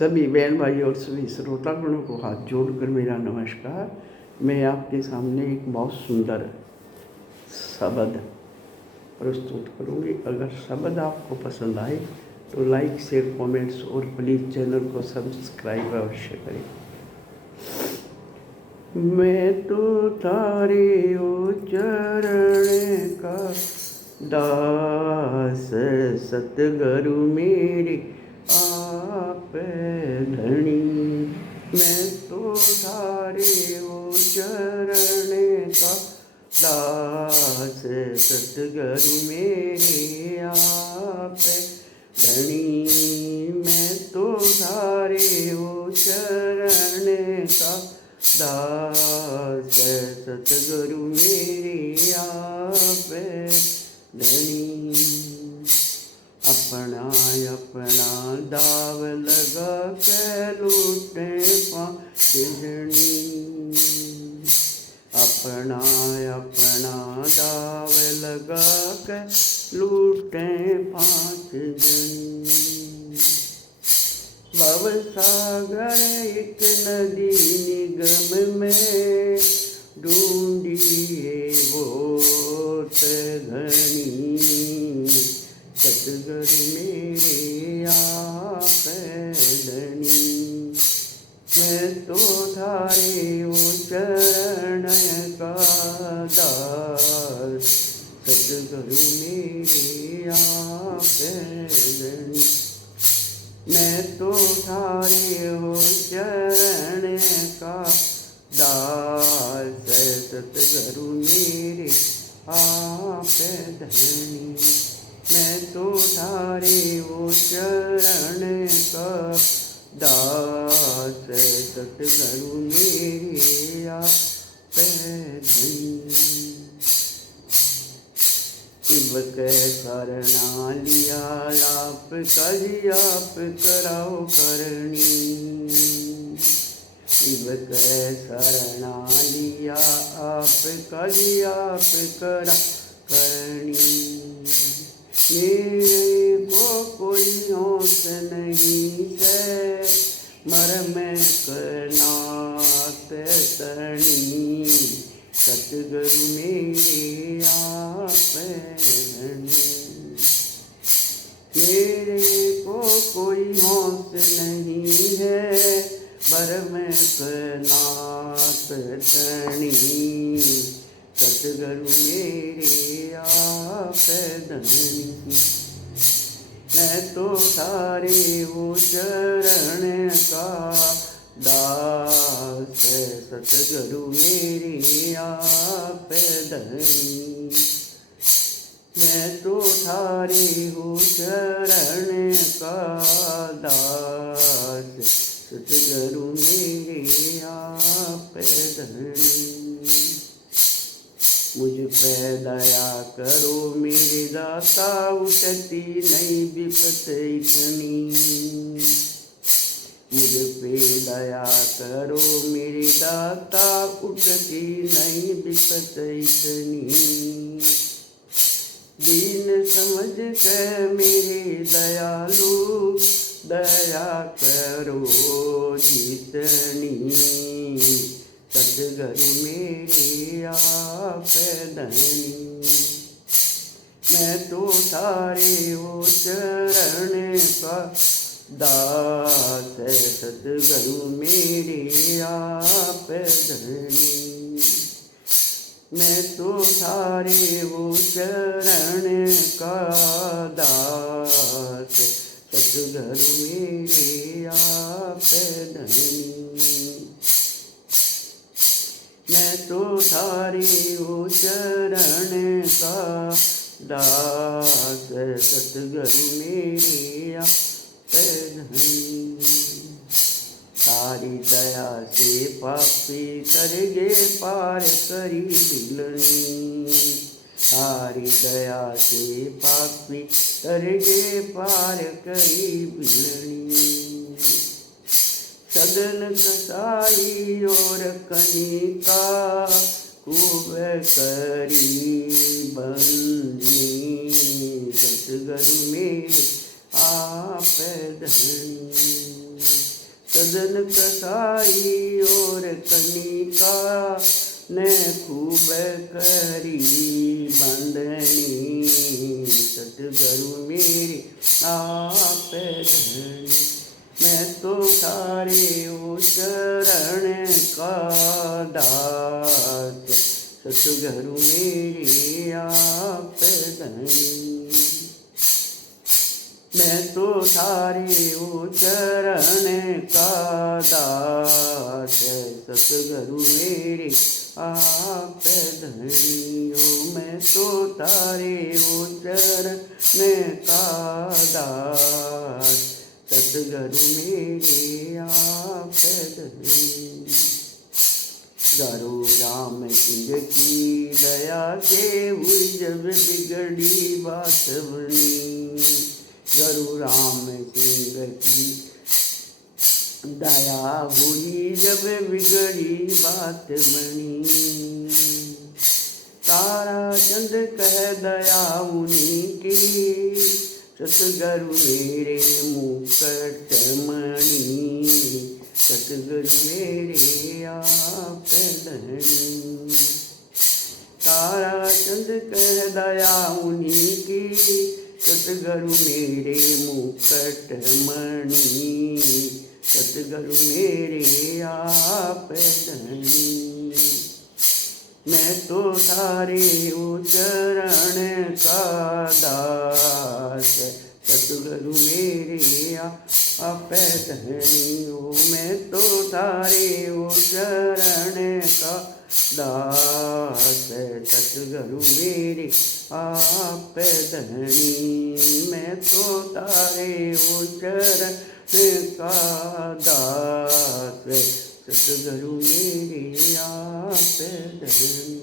सभी बहन भाई और सभी श्रोतागणों को हाथ जोड़कर मेरा नमस्कार। मैं आपके सामने एक बहुत सुंदर शब्द प्रस्तुत करूंगी। अगर शब्द आपको पसंद आए तो लाइक शेयर कमेंट्स और प्लीज़ चैनल को सब्सक्राइब अवश्य करें। मैं तो तारे ओ चरण का दास, सतगुरु मेरे आप धनी। मैं तो तारे ओ चरण का दास, सतगुरु मेरे आप धनी। मैं तो तारे ओ चरण का दास, सतगुरु मेरे आप धनी। अपना अपना दाव लगा के लूटे पाँच जनी। अपना अपना दाव लगा के लूटे पाँच जनी। भव सागर एक नदी निगम में ढूंढिए वोट घनी। सतगुरु मेरे आप धनी। मैं तो थारे ओ चरण का दास, सतगुरु मेरे आप धनी। मैं तो थारे ओ चरण का दास, सतगुरु मेरे आप धनी। मैं तो थारे ओ चरण का दास, सतगुरु मेरे आप धनी। शिव के शरणा लिया आप कही आप कराओ करनी। शिव के शरणा लिया आप कही आप करा करनी। मेरे को कोई होश नहीं है, मर में करनात करनी। सतगुरु मेरे आप धनी। मेरे को कोई होश नहीं है, बर में करनात करनी। सतगुरु मेरे आप धनी। मैं तो तारे ओ चरण का दास, सतगुरु मेरे आप धनी। मैं तो थारे ओ चरण का दास, सतगुरु मेरे आप धनी। मुझ पे दया करो मेरे दाता, उठती नहीं विपत इतनी। मुझ पे दया करो मेरे दाता, उठती नहीं विपत इतनी। दीन समझ के मेरे दयालु, दया करो जितनी। सतगुरु मेरे आप धनी। मैं तो थारे ओ चरण का दास, सतगुरु मेरे आप धनी। मैं तो थारे ओ चरण का दास, सतगुरु मेरे आप धनी। मैं तो थारे ओ चरण का दास, सतगुरु मेरे आप धनी। तारी दया से पापी करगे पार करी बिलनी। तारी दया से पापी करगे पार करी बिलनी। सदन कसाई और कनिका खूब करी बंदी। सतगुरु मेरे आप धनी। सदन कसाई और कनिका ने खूब करी बंदनी। सतगुरु मेरे आप धनी, मैं तो थारे ओ चरण का दास। सतगुरु मेरे आप धनी, मैं तो थारे ओ चरण का दास। सतगुरु मेरे आप धनी, ओ मैं तो तारे ओ चरण का दास। सतगुरु मेरे आप धनी। गारो राम सिंह की दया से हुई जब बिगड़ी बात बनी। गुरु राम सिंह की दया हुई जब बिगड़ी बात बनी। तारा चंद कह दया उन्हीं की, सतगुरु मेरे मुकुट मणि। सतगुरु मेरे आप धनी, तारा चंद कह दया उन्हीं की। सतगुरु मेरे मुकुट मणि। सतगुरु मेरे आप धनी, मैं तो थारे ओ चरण का दास। सतगुरु मेरे आप धनी, ओ मैं तो थारे ओ चरण का दास। सतगुरु मेरे आप धनी, मैं तो तारे ओ चरण का दास। सतगुरु मेरे आप धनी।